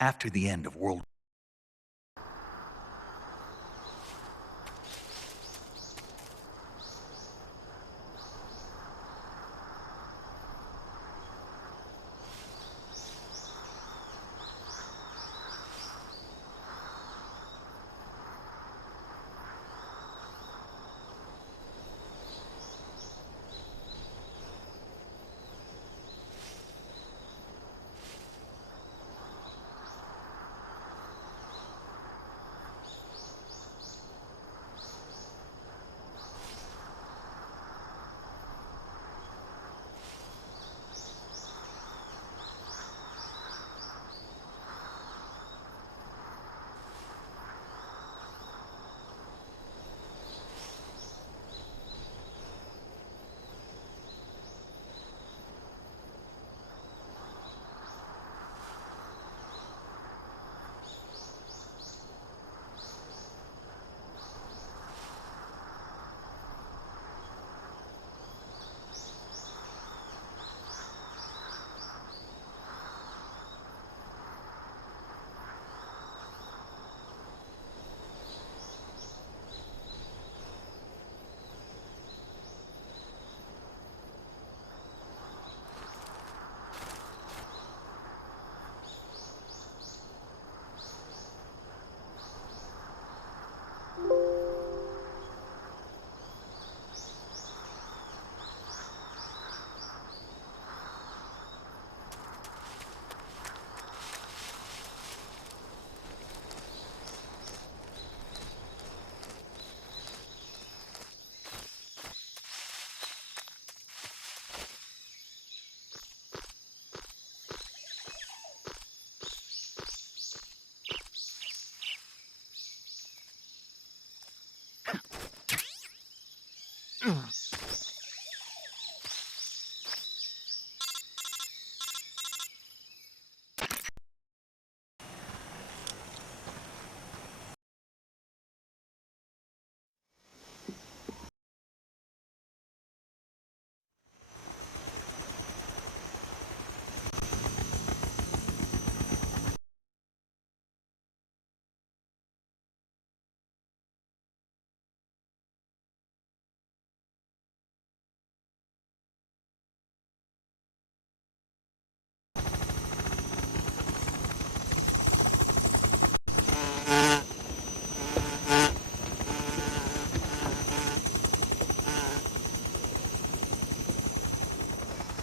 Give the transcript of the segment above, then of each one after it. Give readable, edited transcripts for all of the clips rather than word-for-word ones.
After the end of World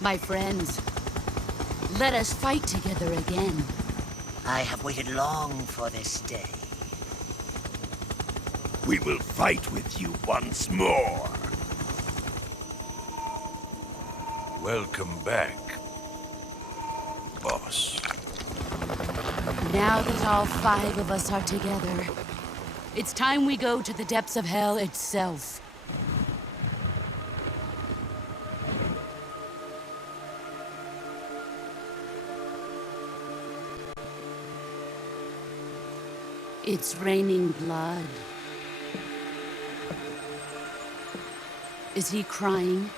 My friends, let us fight together again. I have waited long for this day. We will fight with you once more. Welcome back, boss. Now that all 5 of us are together, it's time we go to the depths of hell itself. It's raining blood. Is he crying?